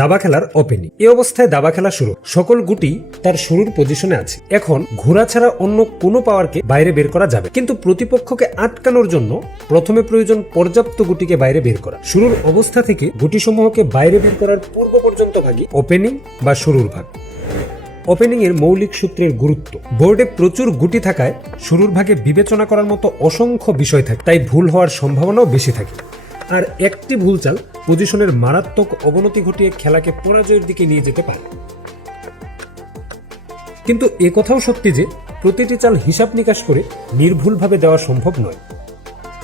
দাবা খেলার ওপেনিং। এই অবস্থায় দাবা খেলা শুরু, সকল গুটি তার শুরুর পজিশনে আছে। এখন ঘোড়া ছাড়া অন্য কোনো পাওয়ারকে বাইরে বের করা যাবে, কিন্তু প্রতিপক্ষকে আটকানোর জন্য প্রথমে প্রয়োজন পর্যাপ্ত গুটিকে বাইরে বের করা। শুরুর অবস্থা থেকে গুটি সমূহকে বাইরে বের করার পূর্ব পর্যন্ত ভাগই ওপেনিং বা শুরুর ভাগ। ওপেনিং এর মৌলিক সূত্রের গুরুত্ব। বোর্ডে প্রচুর গুটি থাকায় শুরুর ভাগে বিবেচনা করার মতো অসংখ্য বিষয় থাকে, তাই ভুল হওয়ার সম্ভাবনাও বেশি থাকে। আর একটি ভুল চাল পজিশনের মারাত্মক অবনতি ঘটিয়ে খেলাকে পরাজয়ের দিকে নিয়ে যেতে পারে। কিন্তু এ কথাও সত্যি যে প্রতিটি চাল হিসাব নিকাশ করে নির্ভুলভাবে দেওয়া সম্ভব নয়।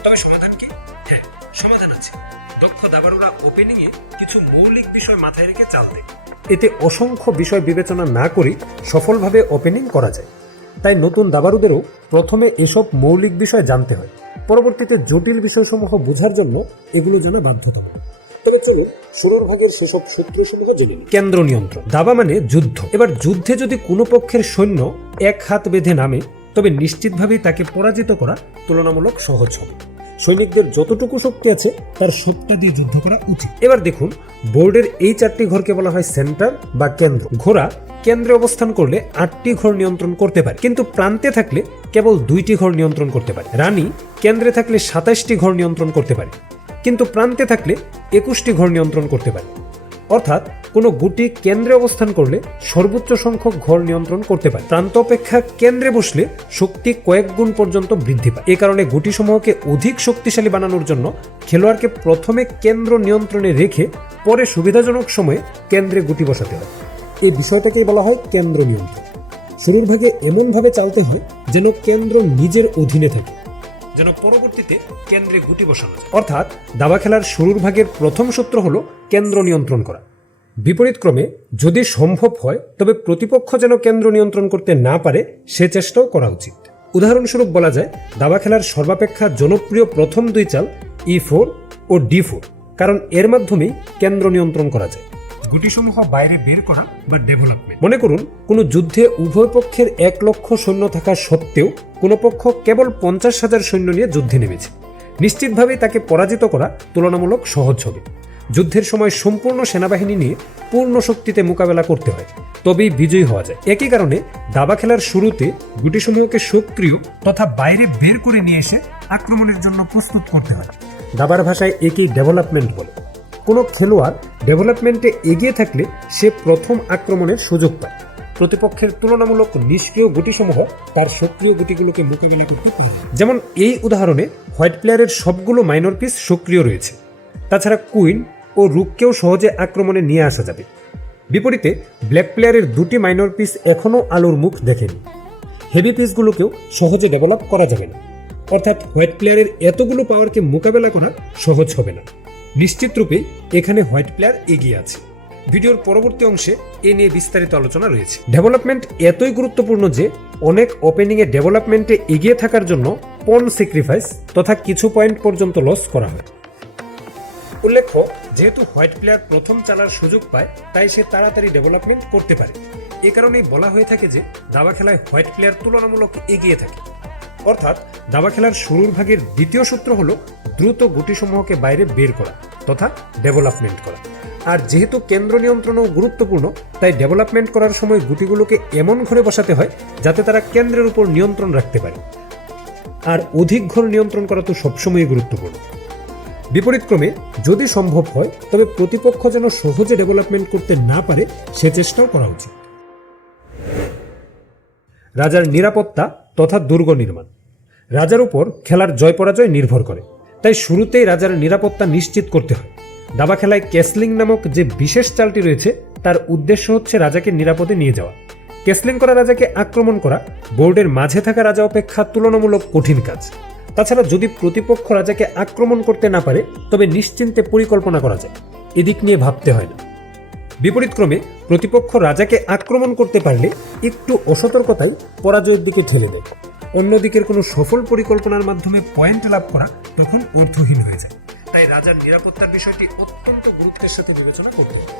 তবে সমাধান কি? হ্যাঁ, সমাধান আছে। দক্ষ দাবাড়ুরা ওপেনিং এ কিছু মৌলিক বিষয় মাথায় রেখে চাল দেয়। এতে অসংখ্য বিষয় বিবেচনা না করে সফলভাবে ওপেনিং করা যায়। তাই নতুন দাবাড়ুদেরও প্রথমে এসব মৌলিক বিষয় জানতে হয়, পরবর্তীতে জটিল বিষয়সমূহ বোঝার জন্য এগুলো জানা বাধ্যতামূলক। তবে চলুন শুরুর ভাগের সেসব সূত্রসমূহ জেনে নিই। কেন্দ্র নিয়ন্ত্রণ। দাবা মানে যুদ্ধ। এবার যুদ্ধে যদি কোনো পক্ষের সৈন্য এক হাত বেঁধে নামে, তবে নিশ্চিতভাবেই তাকে পরাজিত করা তুলনামূলক সহজ হবে। সৈনিকদের যতটুকু শক্তি আছে তার সবটা দিয়ে যুদ্ধ করা উচিত। এবার দেখুন, বোর্ডের এই 4টি ঘরকে বলা হয় সেন্টার বা কেন্দ্র। ঘোড়া কেন্দ্রে অবস্থান করলে 8টি ঘর নিয়ন্ত্রণ করতে পারে, কিন্তু প্রান্তে থাকলে কেবল 2টি ঘর নিয়ন্ত্রণ করতে পারে। রানী কেন্দ্রে থাকলে 27টি ঘর নিয়ন্ত্রণ করতে পারে, কিন্তু প্রান্তে থাকলে 21টি ঘর নিয়ন্ত্রণ করতে পারে। অর্থাৎ কোনো গুটি কেন্দ্রে অবস্থান করলে সর্বোচ্চ সংখ্যক ঘর নিয়ন্ত্রণ করতে পারে। প্রান্ত অপেক্ষা কেন্দ্রে বসলে শক্তি কয়েক গুণ পর্যন্ত বৃদ্ধি পায়। এ কারণে গুটিসমূহকে অধিক শক্তিশালী বানানোর জন্য খেলোয়াড়কে প্রথমে কেন্দ্র নিয়ন্ত্রণে রেখে পরে সুবিধাজনক সময়ে কেন্দ্রে গুটি বসাতে হয়। এই বিষয়টাকেই বলা হয় কেন্দ্র নিয়ন্ত্রণ। শুরুর ভাগে এমনভাবে চালতে হয় যেন কেন্দ্র নিজের অধীনে থাকে, যেন পরবর্তীতে কেন্দ্রে গুটি বসানো যায়। অর্থাৎ দাবা খেলার শুরুর ভাগের প্রথম সূত্র হলো কেন্দ্র নিয়ন্ত্রণ করা। বিপরীত ক্রমে যদি সম্ভব হয় তবে প্রতিপক্ষ যেন কেন্দ্র নিয়ন্ত্রণ করতে না পারে সে চেষ্টাও করা উচিত। উদাহরণস্বরূপ বলা যায়, দাবা খেলার সর্বাপেক্ষা জনপ্রিয় প্রথম 2 চাল E4 ও D4, কারণ এর মাধ্যমেই কেন্দ্র নিয়ন্ত্রণ করা যায়। গুটিসমূহ বাইরে বের করা বা ডেভেলপমেন্ট। মনে করুন, কোনো যুদ্ধে উভয় পক্ষের 1 লক্ষ সৈন্য থাকা সত্ত্বেও কোনো পক্ষ কেবল 50,000 সৈন্য নিয়ে যুদ্ধে নেমেছে। নিশ্চিতভাবেই তাকে পরাজিত করা তুলনামূলক সহজ হবে। যুদ্ধের সময় সম্পূর্ণ সেনাবাহিনী নিয়ে পূর্ণ শক্তিতে মোকাবেলা করতে হয়, তবেই বিজয়ী হওয়া যায়। একই কারণে দাবা খেলার শুরুতে গুটিসমূহকে সক্রিয় তথা বাইরে বের করে নিয়ে এসে আক্রমণের জন্য প্রস্তুত করতে হয়। দাবার ভাষায় একেই ডেভেলপমেন্ট বলে। কোনো খেলোয়াড় ডেভেলপমেন্টে এগিয়ে থাকলে সে প্রথম আক্রমণের সুযোগ পায়। প্রতিপক্ষের তুলনামূলক নিষ্ক্রিয় গুটিসমূহ তার সক্রিয় গুটিগুলোকে মোকাবিলা করতে পারে। যেমন এই উদাহরণে হোয়াইট প্লেয়ারের সবগুলো মাইনর পিস সক্রিয় রয়েছে। তাছাড়া কুইন ও রুককেও সহজে আক্রমণে নিয়ে আসা যাবে। বিপরীতে ব্ল্যাক প্লেয়ারের 2টি মাইনর পিস এখনও আলোর মুখ দেখেনি। হেভি পিসগুলোকেও সহজে ডেভেলপ করা যাবে না। অর্থাৎ হোয়াইট প্লেয়ারের এতগুলো পাওয়ারকে মোকাবেলা করা সহজ হবে না। নিশ্চিত রূপে এখানে হোয়াইট প্লেয়ার এগিয়ে আছে। ভিডিওর পরবর্তী অংশে এ নিয়ে বিস্তারিত আলোচনা রয়েছে। ডেভেলপমেন্ট এতই গুরুত্বপূর্ণ যে অনেক ওপেনিংয়ে ডেভেলপমেন্টে এগিয়ে থাকার জন্য পন স্যাক্রিফাইস তথা কিছু পয়েন্ট পর্যন্ত লস করা হয়। উল্লেখ্য, যেহেতু হোয়াইট প্লেয়ার প্রথম চালার সুযোগ পায়, তাই সে তাড়াতাড়ি ডেভেলপমেন্ট করতে পারে। এ কারণেই বলা হয়ে থাকে যে দাবা খেলায় হোয়াইট প্লেয়ার তুলনামূলক এগিয়ে থাকে। অর্থাৎ দাবা খেলার শুরুর ভাগের দ্বিতীয় সূত্র হলো দ্রুত গুটিসমূহকে বাইরে বের করা তথা ডেভেলপমেন্ট করা। আর যেহেতু কেন্দ্র নিয়ন্ত্রণও গুরুত্বপূর্ণ, তাই ডেভেলপমেন্ট করার সময় গুটিগুলোকে এমন ঘরে বসাতে হয় যাতে তারা কেন্দ্রের উপর নিয়ন্ত্রণ রাখতে পারে। আর অধিক ঘর নিয়ন্ত্রণ করা তো সবসময়ই গুরুত্বপূর্ণ। বিপরীতক্রমে যদি সম্ভব হয় তবে প্রতিপক্ষ যেন সহজে ডেভেলপমেন্ট করতে না পারে সে চেষ্টাও করা উচিত। রাজার নিরাপত্তা তথা দুর্গ নির্মাণ। রাজার উপর খেলার জয় পরাজয় নির্ভর করে, তাই শুরুতেই রাজার নিরাপত্তা নিশ্চিত করতে হয়। দাবা খেলায় ক্যাসলিং নামক যে বিশেষ চালটি রয়েছে তার উদ্দেশ্য হচ্ছে রাজাকে নিরাপদে নিয়ে যাওয়া। ক্যাসলিং করা রাজাকে আক্রমণ করা বোর্ডের মাঝে থাকা রাজা অপেক্ষা তুলনামূলক কঠিন কাজ। তাছাড়া যদি প্রতিপক্ষ রাজাকে আক্রমণ করতে না পারে তবে নিশ্চিন্তে পরিকল্পনা করা যায়, এদিক নিয়ে ভাবতে হয় না। বিপরীতক্রমে প্রতিপক্ষ রাজাকে আক্রমণ করতে পারলে একটু অসতর্কতাই পরাজয়ের দিকে ঠেলে দেয়। অন্যদিকের কোনো সফল পরিকল্পনার মাধ্যমে পয়েন্ট লাভ করা তখন অর্থহীন হয়ে যায়। তাই রাজার নিরাপত্তার বিষয়টি অত্যন্ত গুরুত্বের সাথে বিবেচনা করতে হবে।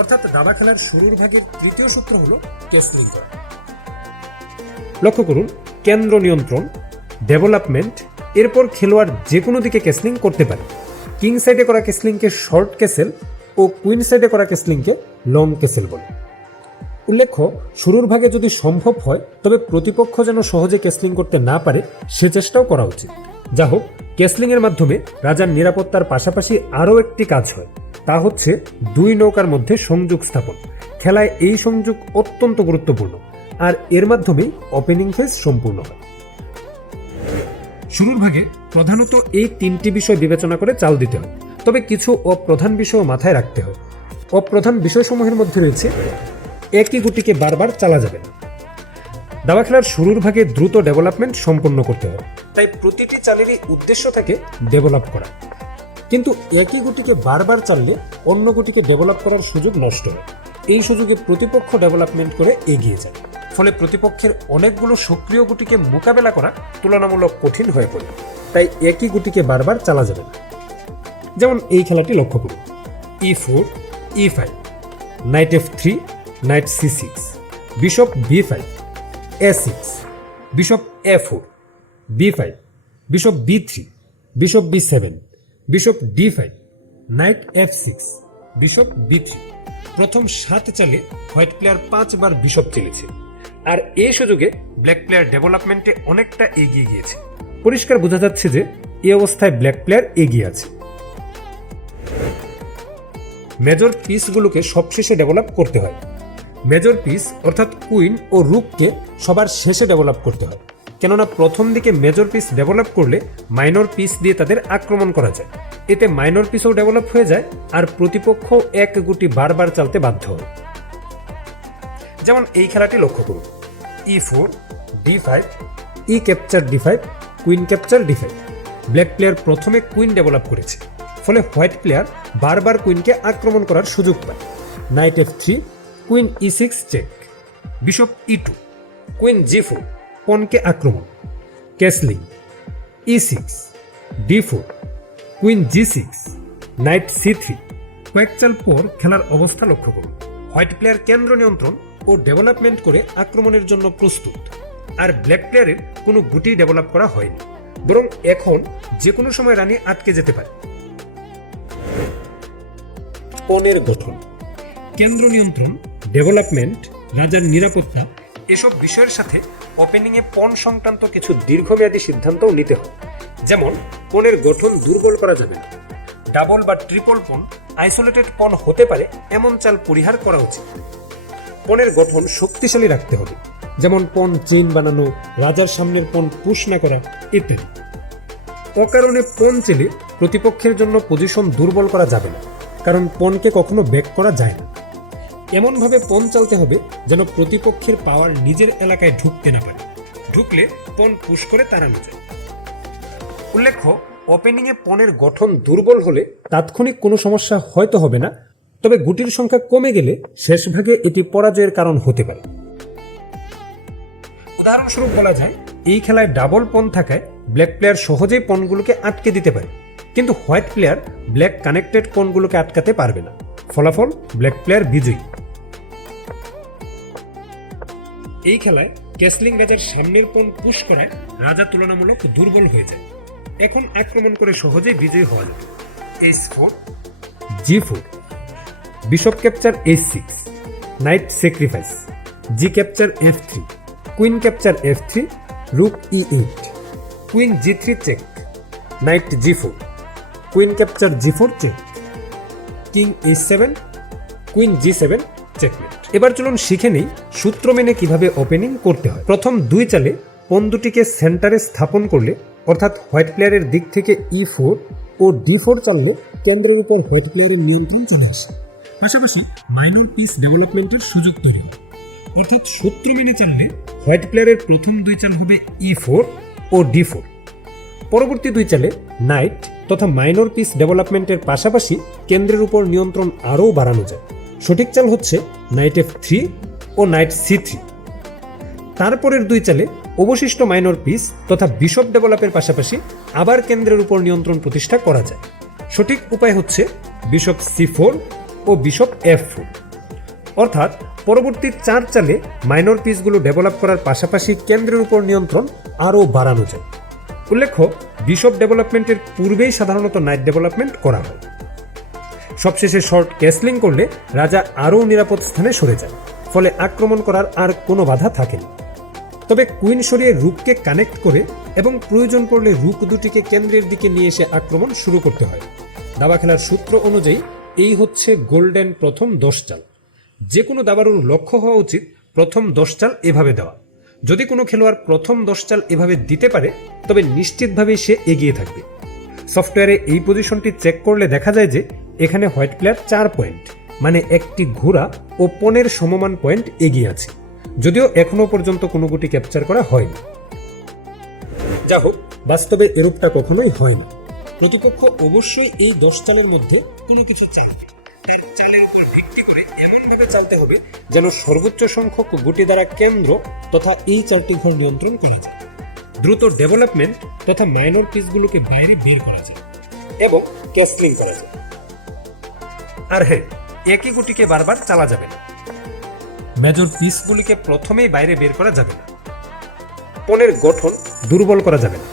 অর্থাৎ দাবা খেলার শুরুর ভাগের তৃতীয় সূত্র হলো ক্যাসলিং করা। লক্ষ্য করুন, কেন্দ্র নিয়ন্ত্রণ, ডেভেলপমেন্ট, এরপর খেলোয়াড় যে কোনো দিকে ক্যাসলিং করতে পারে। কিং সাইডে করা ক্যাসলিংকে শর্ট ক্যাসেল, ও কুইন সাইডে করা ক্যাসলিংকে লং ক্যাসেল বলে। উল্লেখ্য, শুরুর ভাগে যদি সম্ভব হয় তবে প্রতিপক্ষ যেন সহজে ক্যাসলিং করতে না পারে সে চেষ্টাও করা উচিত। যা হোক, ক্যাসলিংয়ের মাধ্যমে রাজার নিরাপত্তার পাশাপাশি আরও একটি কাজ হয়, তা হচ্ছে দুই নৌকার মধ্যে সংযোগ স্থাপন। খেলায় এই সংযোগ অত্যন্ত গুরুত্বপূর্ণ, আর এর মাধ্যমেই ওপেনিং ফেজ সম্পূর্ণ হয়। শুরুর ভাগে প্রধানত এই তিনটি বিষয় বিবেচনা করে চাল দিতে হয়, তবে কিছু অপ্রধান বিষয় মাথায় রাখতে হয়। অপ্রধান বিষয়সমূহের মধ্যে রয়েছে একই গুটিকে বারবার চালা যাবে না। দাবা খেলার শুরুর ভাগে দ্রুত ডেভেলপমেন্ট সম্পন্ন করতে হয়, তাই প্রতিটি চালেরই উদ্দেশ্য থাকে ডেভেলপ করা। কিন্তু একই গুটিকে বারবার চাললে অন্য গুটিকে ডেভেলপ করার সুযোগ নষ্ট হয়। এই সুযোগে প্রতিপক্ষ ডেভেলপমেন্ট করে এগিয়ে যায়, ফলে প্রতিপক্ষের অনেকগুলো সক্রিয় গুটিকে মোকাবেলা করা তুলনামূলক কঠিন হয়ে পড়ে। তাই একই গুটিকে বারবার চালা যাবে না। যেমন এই খেলাটি লক্ষ্য করুন: E4, E5, night F3, night C6, bishop B5, A6, bishop A4, B5, bishop B3, bishop B7, bishop D5, night F6, bishop B3। প্রথম 7 চালে হোয়াইট প্লেয়ার 5 বার বিশপ চেলেছে, আর এই সুযোগে ব্ল্যাক প্লেয়ার ডেভেলপমেন্টে অনেকটা এগিয়ে গিয়েছে। পরিষ্কার বোঝা যাচ্ছে যে এই অবস্থায় ব্ল্যাক প্লেয়ার এগিয়ে আছে। মেজর পিসগুলোকে সবশেষে ডেভেলপ করতে হয়। মেজর পিস অর্থাৎ কুইন ও রুককে সবার শেষে ডেভেলপ করতে হয়, কেননা প্রথম দিকে মেজর পিস ডেভেলপ করলে মাইনর পিস দিয়ে তাদের আক্রমণ করা যায়। এতে মাইনর পিসও ডেভেলপ হয়ে যায়, আর প্রতিপক্ষ এক গুটি বারবার চালতে বাধ্য হয়। যেমন এই খেলাটি লক্ষ্য করুন: E4, D5, E capture D5, queen capture D5। Black player প্রথমে কুইন ডেভেলপ করেছে, ফলে হোয়াইট প্লেয়ার বারবার কুইনকে আক্রমণ করার সুযোগ পায়। Knight F3, queen E6 check, bishop E2, queen G4, পনকে আক্রমণ, castling, E6, D4, queen G6, night C3। কয়েক চাল পর খেলার অবস্থা লক্ষ্য করুন। হোয়াইট প্লেয়ার কেন্দ্র নিয়ন্ত্রণ ও ডেভেলপমেন্ট করে আক্রমণের জন্য প্রস্তুত, আর ব্ল্যাক প্লেয়ারের কোনো গুটি ডেভেলপ করা হয়নি, বরং এখন যে কোনো সময় রানী আটকে যেতে পারে। পনের গঠন, কেন্দ্র নিয়ন্ত্রণ, ডেভেলপমেন্ট, রাজার নিরাপত্তা এসব বিষয়ের সাথে ওপেনিংয়ে পণ সংক্রান্ত কিছু দীর্ঘমেয়াদী সিদ্ধান্তও নিতে হয়। যেমন পণের গঠন দুর্বল করা যাবে না, ডাবল বা ট্রিপল পণ, আইসোলেটেড পণ হতে পারে এমন চাল পরিহার করা উচিত। পণের গঠন শক্তিশালী রাখতে হবে, যেমন পণ চেইন বানানো, রাজার সামনের পণ পুশ না করা ইত্যাদি। অকারণে পণ চেলে প্রতিপক্ষের জন্য পজিশন দুর্বল করা যাবে না, কারণ পণকে কখনো ব্যাক করা যায় না। এমনভাবে পণ চালতে হবে যেন প্রতিপক্ষের পাওয়ার নিজের এলাকায় ঢুকতে না পারে, ঢুকলে পণ পুশ করে তাড়ানো যায়। উল্লেখ্য, ওপেনিংয়ে পণের গঠন দুর্বল হলে তাৎক্ষণিক কোনো সমস্যা হয়তো হবে না, তবে গুটির সংখ্যা কমে গেলে শেষ ভাগে এটি পরাজয়ের কারণ হতে পারে। উদাহরণস্বরূপ বলা যায়, এই খেলায় ডাবল পণ থাকায় ব্ল্যাক প্লেয়ার সহজেই পণগুলোকে আটকে দিতে পারে, কিন্তু হোয়াইট প্লেয়ার ব্ল্যাক কানেক্টেড পণগুলোকে আটকাতে পারবে না। ফলাফল, ব্ল্যাক প্লেয়ার বিজয়ী। এই খেলায় ক্যাসলিং রাজার সামনের পণ পুশ করায় রাজা তুলনামূলক দুর্বল হয়ে যায়। এখন আক্রমণ করে সহজেই বিজয়ী হওয়া যাবে। H4, G4, bishop capture H6, knight sacrifice, G capture F3, queen capture F3, rook E8, queen G3 check, knight G4, queen capture G4 check, king H7, queen G7 checkmate. এবার চলুন শিখে নেই সূত্র মেনে কিভাবে ওপেনিং করতে হয়। প্রথম 2 চালে পণ দুটিকে সেন্টারে স্থাপন করলে, অর্থাৎ হোয়াইট প্লেয়ারের দিক থেকে E4 ও D4 চাললে কেন্দ্রের উপর হোয়াইট প্লেয়ারের নিয়ন্ত্রণ চলে আসে, পাশাপাশি মাইনর পিস ডেভেলপমেন্টের সুযোগ তৈরি হয়। অর্থাৎ সূত্র মেনে চাললে হোয়াইট প্লেয়ারের প্রথম 2 চাল হবে E4 ও D4। পরবর্তী 2 চালে নাইট তথা মাইনর পিস ডেভেলপমেন্টের পাশাপাশি কেন্দ্রের উপর নিয়ন্ত্রণ আরও বাড়ানো যায়। সঠিক চাল হচ্ছে নাইট F3 ও নাইট C3। তারপরের 2 চালে অবশিষ্ট মাইনর পিস তথা বিশপ ডেভেলপের পাশাপাশি আবার কেন্দ্রের উপর নিয়ন্ত্রণ প্রতিষ্ঠা করা যায়। সঠিক উপায় হচ্ছে বিশপ C4 ও বিশপ F4। অর্থাৎ পরবর্তী 4 চালে মাইনর পিসগুলো ডেভেলপ করার পাশাপাশি কেন্দ্রের উপর নিয়ন্ত্রণ আরও বাড়ানো যায়। উল্লেখ্য, বিশপ ডেভেলপমেন্টের পূর্বেই সাধারণত নাইট ডেভেলপমেন্ট করা হয়। সবশেষে শর্ট ক্যাসলিং করলে রাজা আরও নিরাপদ স্থানে সরে যায়, ফলে আক্রমণ করার আর কোনো বাধা থাকেনি। তবে কুইন সরিয়ে রুককে কানেক্ট করে এবং প্রয়োজন পড়লে রুক দুটিকে কেন্দ্রের দিকে নিয়ে এসে আক্রমণ শুরু করতে হয়। দাবা খেলার সূত্র অনুযায়ী এই হচ্ছে গোল্ডেন প্রথম 10 চাল। যে কোনো দাবারুর লক্ষ্য হওয়া উচিত প্রথম 10 চাল এভাবে দেওয়া। যদি কোনো খেলোয়াড় প্রথম 10 চাল এভাবে দিতে পারে তবে নিশ্চিতভাবেই সে এগিয়ে থাকবে। সফটওয়্যারে এই পজিশনটি চেক করলে দেখা যায় যে এখানে হোয়াইট প্লেয়ার 4 পয়েন্ট, মানে একটি ঘোড়া ও পনের সমমান পয়েন্ট এগিয়ে আছে, যদিও এখনো পর্যন্ত কোনো গুটি ক্যাপচার করা হয়নি। যা হোক, বাস্তবে এরূপটা কখনোই হয় না। প্রতিপক্ষ অবশ্যই এই 10 চালের মধ্যে কোনো কিছু চালবে। চালের উপর ভিত্তি করে এমনভাবে চালতে হবে যেন সর্বোচ্চ সংখ্যক গুটি দ্বারা কেন্দ্র তথা এই চারটি ঘর নিয়ন্ত্রণ করা যায়, দ্রুত ডেভেলপমেন্ট তথা মাইনর পিসগুলোকে বাইরে বের করা যায় এবং ক্যাসলিং করা যায়। আর হ্যাঁ, একই গুটিকে বারবার চালা যাবে না। মেজর পিসগুলিকে প্রথমেই বাইরে বের করা যাবে না। পনের গঠন দুর্বল করা যাবে না।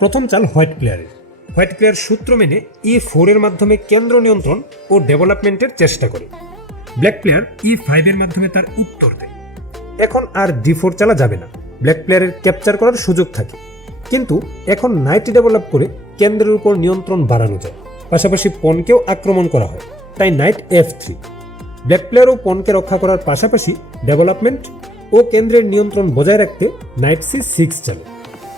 প্রথম চাল হোয়াইট প্লেয়ারের। হোয়াইট প্লেয়ার সূত্র মেনে E4 এর মাধ্যমে কেন্দ্র নিয়ন্ত্রণ ও ডেভেলপমেন্টের চেষ্টা করে। ব্ল্যাক প্লেয়ার E5 এর মাধ্যমে তার উত্তর দেয়। এখন আর D4 চালা যাবে না, ব্ল্যাক প্লেয়ারের ক্যাপচার করার সুযোগ থাকে, কিন্তু এখন নাইট ডেভেলপ করে কেন্দ্রের উপর নিয়ন্ত্রণ বাড়ানো যায়, পাশাপাশি পনকেও আক্রমণ করা হয়, তাই নাইট F3। ব্ল্যাক প্লেয়ারও পনকে রক্ষা করার পাশাপাশি ডেভেলপমেন্ট ও কেন্দ্রের নিয়ন্ত্রণ বজায় রাখতে নাইট C6 চালে।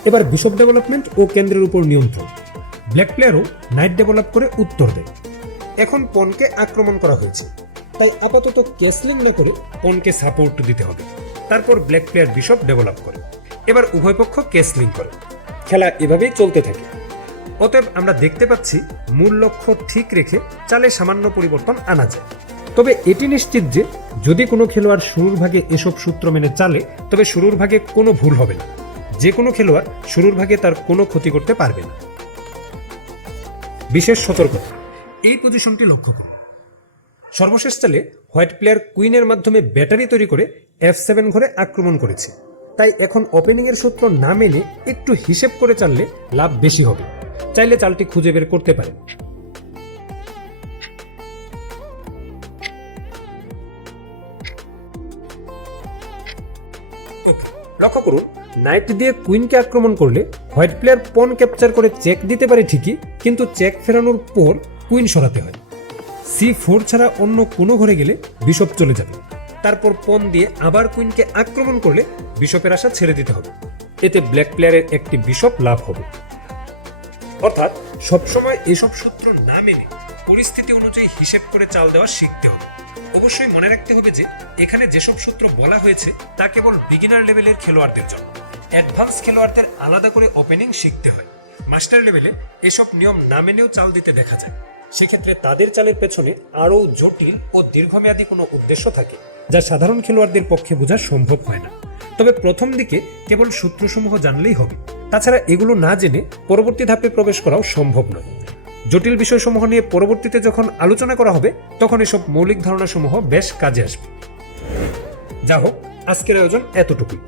এবার বিশপ ডেভেলপমেন্ট ও কেন্দ্রের উপর নিয়ন্ত্রণ। ব্ল্যাক প্লেয়ারও নাইট ডেভেলপ করে উত্তর দেয়। এখন পনকে আক্রমণ করা হয়েছে, তাই আপাতত ক্যাসলিং না করে পনকে সাপোর্ট দিতে হবে। তারপর ব্ল্যাক প্লেয়ার বিশপ ডেভেলপ করে। এবার উভয় পক্ষ ক্যাসলিং করে। খেলা এভাবেই চলতে থাকে। অতএব আমরা দেখতে পাচ্ছি মূল লক্ষ্য ঠিক রেখে চালে সামান্য পরিবর্তন আনা যায়। তবে এটি নিশ্চিত যে যদি কোনো খেলোয়াড় শুরুর ভাগে এসব সূত্র মেনে চালে তবে শুরুর ভাগে কোনো ভুল হবে না। যে কোনো খেলোয়াড় শুরুর ভাগে তার কোনো ক্ষতি করতে পারবে না। বিশেষ সতর্কতা, এই পজিশনটি লক্ষ্য করুন। সর্বশেষ চালে হোয়াইট প্লেয়ার কুইনের মাধ্যমে ব্যাটারি তৈরি করে F7 ঘরে আক্রমণ করেছে, তাই এখন ওপেনিং এর সূত্র না মেনে একটু হিসেব করে চাললে লাভ বেশি হবে। চাইলে চালটি খুঁজে বের করতে পারেন। লক্ষ্য করুন, নাইট দিয়ে কুইনকে আক্রমণ করলে হোয়াইট প্লেয়ার পন ক্যাপচার করে চেক দিতে পারে ঠিকই, কিন্তু চেক ফেরানোর পর কুইন সরাতে হয়। C4 ছাড়া অন্য কোনো ঘরে গেলে বিশপ চলে যাবে। তারপর পন দিয়ে আবার কুইনকে আক্রমণ করলে বিশপের আশা ছেড়ে দিতে হবে। এতে ব্ল্যাক প্লেয়ারের একটি বিশপ লাভ হবে। অর্থাৎ সবসময় এসব সূত্র না মেনে পরিস্থিতি অনুযায়ী হিসেব করে চাল দেওয়া শিখতে হবে। অবশ্যই মনে রাখতে হবে যে এখানে যেসব সূত্র বলা হয়েছে তা কেবল বিগিনার লেভেলের খেলোয়াড়দের জন্য। অ্যাডভান্স খেলোয়াড়দের আলাদা করে ওপেনিং শিখতে হয়। মাস্টার লেভেলে এসব নিয়ম না মেনেও চাল দিতে দেখা যায়। সেক্ষেত্রে তাদের চালের পেছনে আরও জটিল ও দীর্ঘমেয়াদী কোনো উদ্দেশ্য থাকে, যা সাধারণ খেলোয়াড়দের পক্ষে বোঝা সম্ভব হয় না। তবে প্রথম দিকে কেবল সূত্রসমূহ জানলেই হবে। তাছাড়া এগুলো না জেনে পরবর্তী ধাপে প্রবেশ করাও সম্ভব নয়। জটিল বিষয়সমূহ নিয়ে পরবর্তীতে যখন আলোচনা করা হবে তখন এসব মৌলিক ধারণাসমূহ বেশ কাজে আসবে। যা হোক, আজকের আয়োজন এতটুকুই।